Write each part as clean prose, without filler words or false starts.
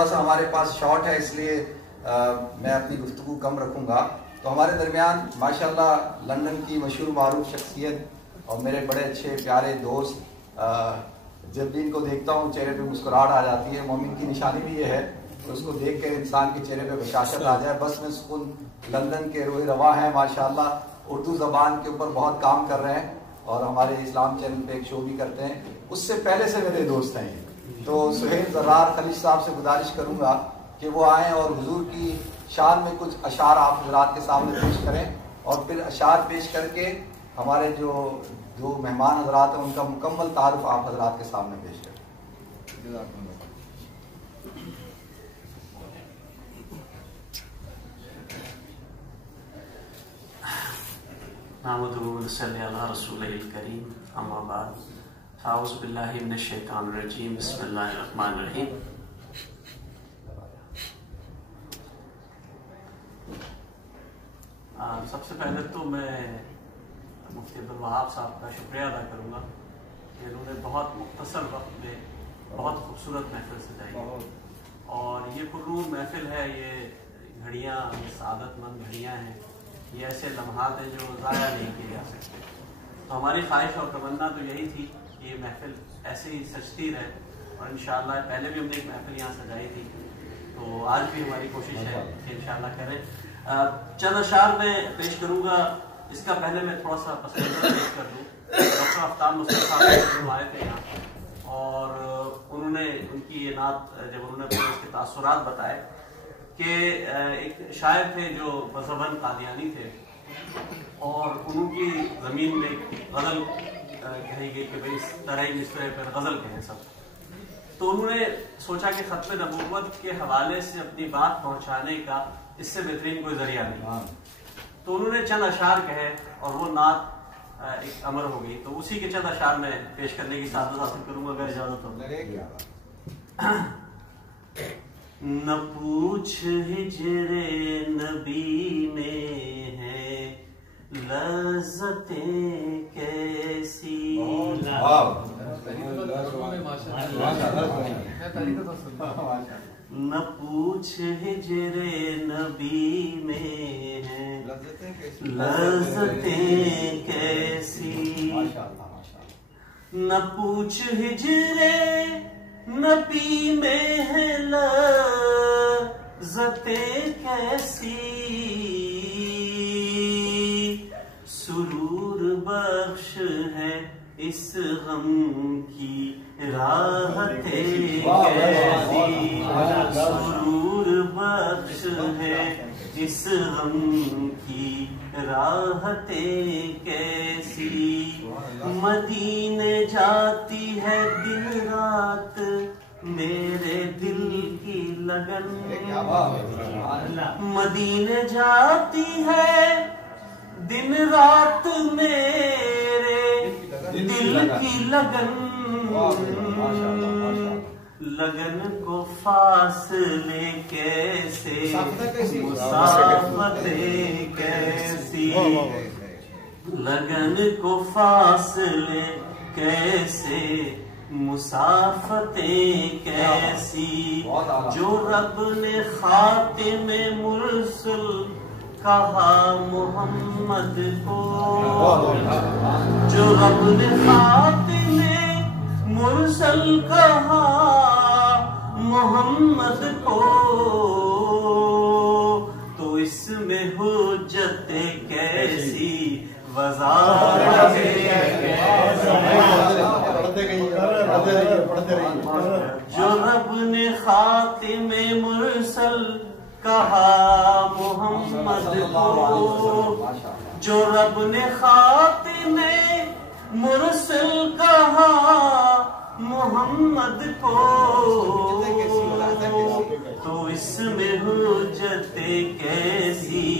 تھوڑا سا ہمارے پاس شارٹ ہے اس لیے میں اپنی گفتگو کم رکھوں گا. تو ہمارے درمیان ماشاءاللہ لندن کی مشہور معروف شخصیت اور میرے بڑے اچھے پیارے دوست، جب بھی ان کو دیکھتا ہوں چہرے پہ مسکراہٹ آ جاتی ہے. مومن کی نشانی بھی یہ ہے کہ اس کو دیکھ کر انسان کے چہرے پہ بشاشت آ جائے. بس میں سکون لندن کے روح رواں ہیں ماشاءاللہ، اردو زبان کے اوپر بہت کام کر رہے ہیں اور ہمارے اسلام چینل پہ ایک شو بھی کرتے ہیں. اس سے پہلے سے میرے دوست ہیں. تو سہیل زرار خلیج صاحب سے گزارش کروں گا کہ وہ آئیں اور حضور کی شان میں کچھ اشعار آپ حضرات کے سامنے پیش کریں، اور پھر اشعار پیش کر کے ہمارے جو دو مہمان حضرات ہیں ان کا مکمل تعارف آپ حضرات کے سامنے پیش کریں. نحمدہ و نصلی علی رسولہ الکریم، اما بعد، اعوذ باللہ من الشیطان الرجیم، بسم اللہ الرحمن الرحیم. سب سے پہلے تو میں مفتی عبدالوہاب صاحب کا شکریہ ادا کروں گا کہ انہوں نے بہت مختصر وقت میں بہت خوبصورت محفل سجائی، اور یہ پرنور محفل ہے. یہ گھڑیاں سعادت مند گھڑیاں ہیں، یہ ایسے لمحات ہیں جو ضائع نہیں کیے جا سکتے. تو ہماری خواہش اور تمنا تو یہی تھی کہ یہ محفل ایسے ہی سجتی رہے، اور انشاءاللہ پہلے بھی ہم نے ایک محفل یہاں سجائی تھی، تو آج بھی ہماری کوشش ہے کہ انشاءاللہ کریں. چند اشعار میں پیش کروں گا. اس کا پہلے میں تھوڑا سا پس منظر پیش کر دوں. ڈاکٹر آفتاب مصطفیٰ صاحب آئے تھے یہاں، اور انہوں نے ان کی یہ نعت جب انہوں نے اپنے اس کے تاثرات بتائے کہ ایک شاعر تھے جو بزبان قادیانی تھے، اور ان کی زمین میں ایک غزل کہی گئی کہ بھائی اس طرح پر غزل کہیں سب. تو انہوں نے سوچا کہ ختم نبوت کے حوالے سے اپنی بات پہنچانے کا اس سے بہترین کوئی ذریعہ نہیں. تو انہوں نے چند اشعار کہے اور وہ نعت ایک امر ہو گئی. تو اسی کے چند اشعار میں پیش کرنے کی سعادت حاصل کروں گا اگر اجازت ہو. نہ پوچھ ہجر نبی میں ہے لذتیں کیسی، نہ پوچھ ہجر نبی میں ہے لذتیں کیسی، نہ پوچھ ہجر نبی میں ہے لذتیں کیسی، سرور بخش ہے اس غم کی راحتیں کیسی، سرور بخش ہے اس غم کی راحتیں کیسی، مدینے جاتی ہے دن رات میرے دل کی لگن، مدینے جاتی ہے دن رات میرے دل کی لگن، لگن کو فاصلے کیسے مسافتیں کیسی، لگن کو فاصلے کیسے مسافتیں کیسی، جو رب نے خاتم مرسل کہا محمد کو، جو رب نے خاتم مرسل کہا محمد کو، تو اس میں حجت کیسی وضاحت جو رب نے خاتم مرسل کہا محمد کو، جو رب نے خاتم مرسل کہا محمد کو، تو اس میں حجت کیسی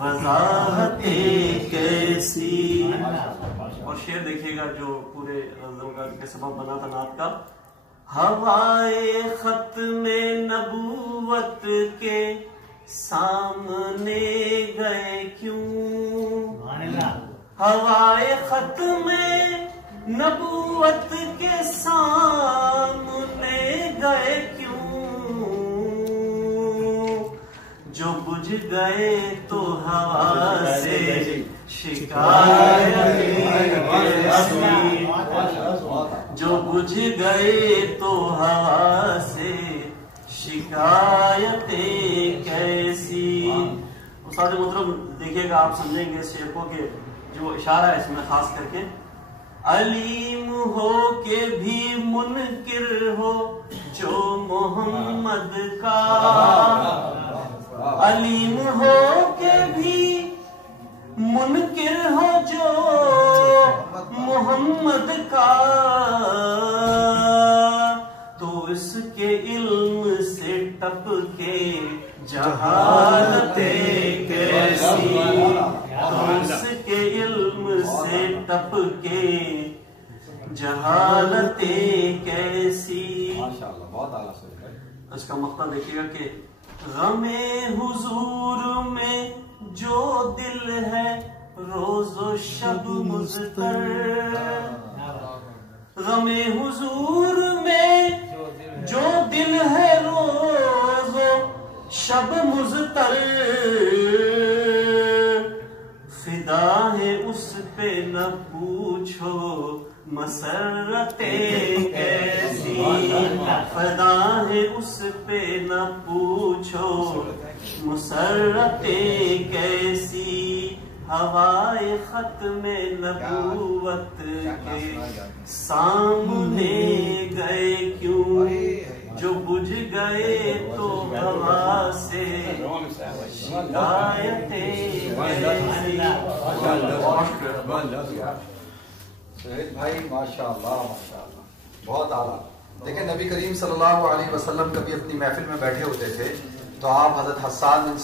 وضاحت کیسی. اور شعر دیکھیے گا جو پورے نظم کا سبب بنا تھا نعت کا. ہوائے ختم نبوت کے سامنے گئے کیوں، ہوائے ختم نبوت کے سامنے گئے کیوں، جو بجھ گئے تو ہوا سے شکایت کیسی، جو بجھ گئے تو ہوا سے شکایتیں کیسی۔ استاد محترم دیکھیے گا، آپ سمجھیں گے اس شعر کو کہ جو اشارہ ہے اس میں خاص کر کے، علیم ہو کے بھی منکر ہو جو محمد کا، علیم ہو کے بھی منکر ہو جو محمد کا، تو اس کے علم سے ٹپ کے جہالتیں کیسی، تو اس کے علم سے ٹپ کے جہالتیں کیسی۔ ماشاءاللہ بہت اعلیٰ سوچ ہے۔ اس کا مقطع دیکھیے گا کہ غم حضور میں جو دل ہے روز و شب مضطر، غم حضور میں جو دل ہے روز و شب مضطر، فدا ہے اس پہ نہ پوچھو مسرتیں کیسی، فدا ہے اس پہ نہ پوچھو مسرتیں کیسی، ہوائے ختم نبوت کے سامنے گئے کیوں، جو بجھ گئے تو ہوا سے شکایتیں کیسی۔ سہیل بھائی ماشاءاللہ ماشاءاللہ بہت اعلیٰ۔ دیکھیں نبی کریم صلی اللہ علیہ وسلم کبھی اپنی محفل میں بیٹھے ہوتے تھے تو آپ حضرت حسان بن